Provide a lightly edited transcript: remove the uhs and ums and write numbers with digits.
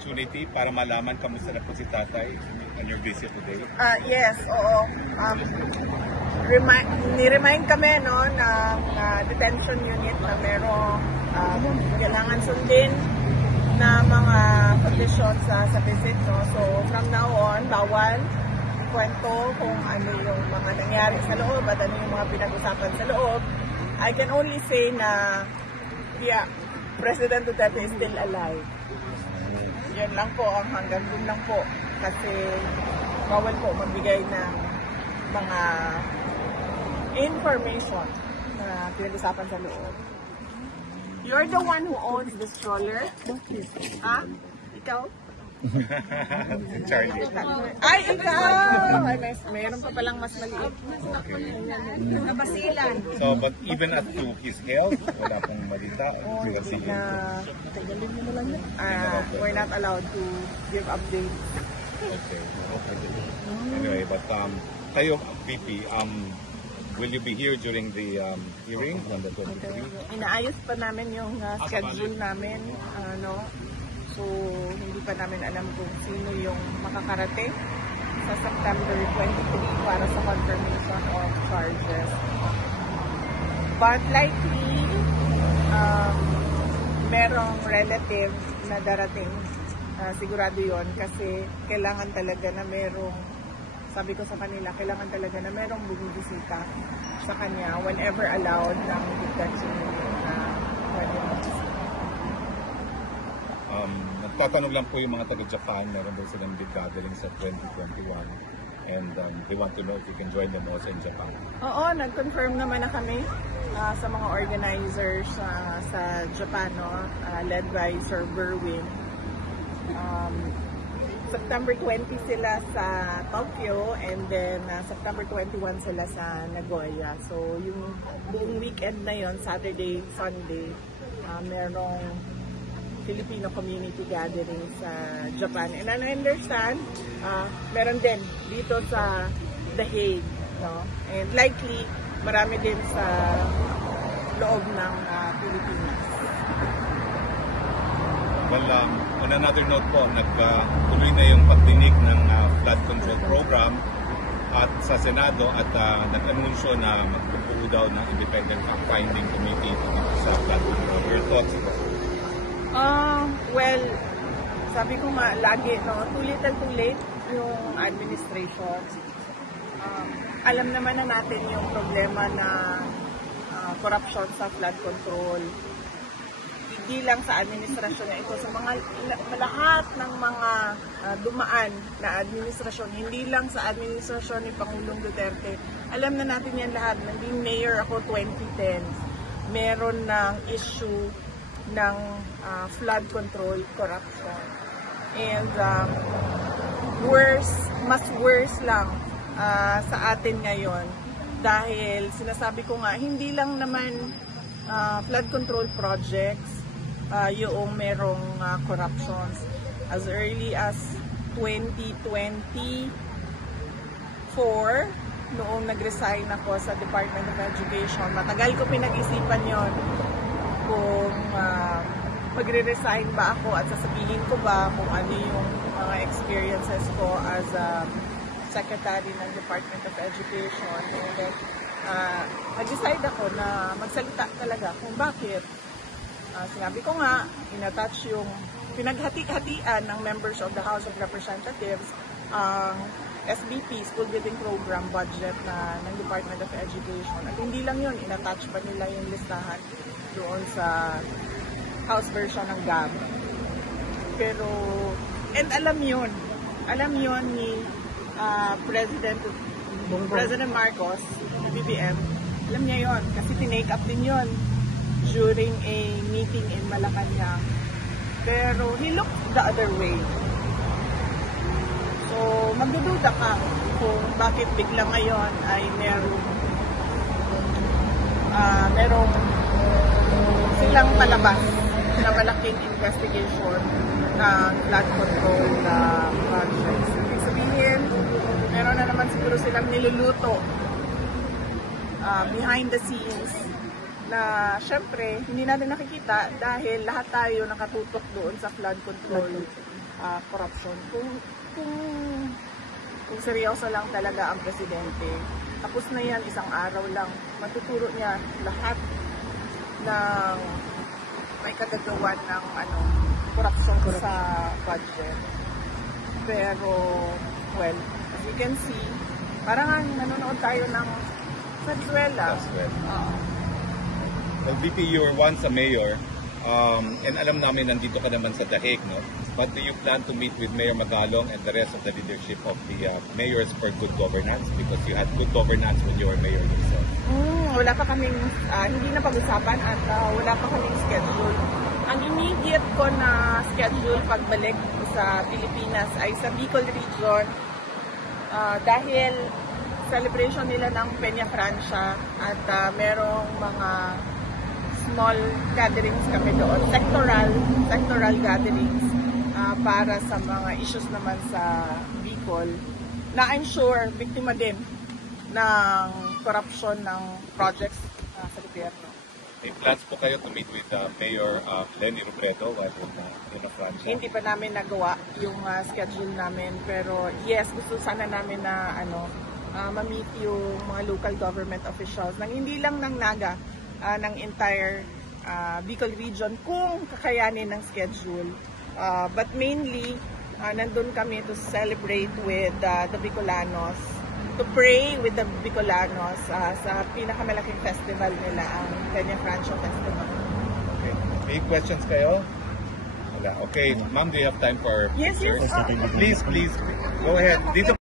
opportunity para malaman kamusta na po si tatay on your visit today? Yes, oo. Ni-remind kami no, ng detention unit na merong kailangan sundin na mga conditions sa visit. No? So from now on, bawal kwento kung ano yung mga nangyari sa loob at ano yung mga pinag-usapan sa loob. I can only say na President Duterte is still alive. Yun lang po, hanggang dun lang po. Kasi bawal po magbigay ng mga information na pinag-usapan sa loob. You're the one who owns the stroller? Ha? Ikaw? Si Charlie. Ay, ikaw! Ay, mayroon pa palang mas maliit. Nabasilan. So, but even as to his health, wala pong malita. We're not allowed to give updates. Okay. Anyway, but kayo, VP, will you be here during the hearing on the 23? Inaayos pa namin yung schedule namin, so hindi pa namin alam kung sino yung makakarating sa September 23 para sa confirmation of charges. But likely, merong relative na darating, sigurado yon kasi kailangan talaga na merong, sabi ko sa kanila, kailangan talaga na merong bumibisita sa kanya whenever allowed ng detention unit na pwede mag-bisita. Nagtatanong lang po yung mga taga-Japan, meron daw silang big gathering sa 2021 and they want to know if you can join them also in Japan. Oo, nag-confirm naman na kami sa mga organizers sa Japan, led by Sir Berwin. September 20 sila sa Tokyo and then September 21 sila sa Nagoya. So yung buong weekend na yon, Saturday, Sunday, merong Filipino community gathering sa Japan. And I understand, meron din dito sa The Hague. No? And likely, marami din sa loob ng Pilipinas. Well, on another note po, nagtuloy na yung pagdinig ng flood control program at sa Senado at nag-anunsyo na magpupuo daw ng independent fact-finding committee sa flood control. Your thoughts? Well, sabi ko nga lagi, too little too late yung administration. Alam naman na natin yung problema na corruption sa flood control. Hindi lang sa administrasyon na ito, sa mga lahat ng mga dumaan na administrasyon, hindi lang sa administrasyon ni Pangulong Duterte. Alam na natin yan lahat. Naging mayor ako 2010. Meron ng issue ng flood control corruption. And mas worse lang sa atin ngayon dahil sinasabi ko nga, hindi lang naman flood control projects yung merong corruptions. As early as 2024, noong nag-resign ako sa Department of Education, matagal ko pinag-isipan yon kung magre-resign ba ako at sasabihin ko ba kung ano yung mga experiences ko as a secretary ng Department of Education. And then, nag-decide ako na magsalita talaga kung bakit. Sinabi ko nga, in-attach yung pinaghati-hatian ng members of the House of Representatives ang SBP, School Building Program budget ng Department of Education. At hindi lang yun, in-attach pa nila yung listahan doon sa House version ng GAB. Pero, and alam yun ni President Marcos, ng BBM, alam niya yun, kasi tinake up din yun during a meeting in Malacanang. Pero he looked the other way. So, magdududa ka kung bakit bigla ngayon ay merong silang palabas na malaking investigation ng flood control projects. Ibig sabihin, meron na naman siguro silang niluluto behind the scenes na syempre hindi natin nakikita dahil lahat tayo nakatutok doon sa flood control corruption. Kung seryoso lang talaga ang presidente, tapos na yan, isang araw lang, matuturo niya lahat ng may kagagawan ng corruption sa budget. Pero, well, as you can see, parang nanonood tayo ng Venezuela. Well, VP, you were once a mayor, and alam namin nandito ka naman sa The Hague, no? But do you plan to meet with Mayor Magalong and the rest of the leadership of the mayors for good governance? Because you had good governance when you were mayor yourself. Wala pa kaming, hindi na pag-usapan at wala pa kaming schedule. Ang immediate ko na schedule pagbalik sa Pilipinas ay sa Bicol Region dahil celebration nila ng Peña Francia at merong mga small gatherings kami doon, sectoral gatherings para sa mga issues naman sa Bicol na I'm sure biktima din ng corruption ng projects sa gobyerno. May plans po kayo to meet with Mayor Lenny Robredo while in Francia? Hindi pa namin nagawa yung schedule namin pero yes, gusto sana namin na ma-meet yung mga local government officials ng hindi lang ng Naga, ng entire Bicol region kung kakayanin ng schedule. But mainly, nandun kami to celebrate with the Bicolanos, to pray with the Bicolanos sa pinakamalaking festival nila, ang Peña Francia Festival. Okay. May questions kayo? Wala. Okay. Ma'am, do you have time for Yes, pictures? yes. Please, go ahead. Dito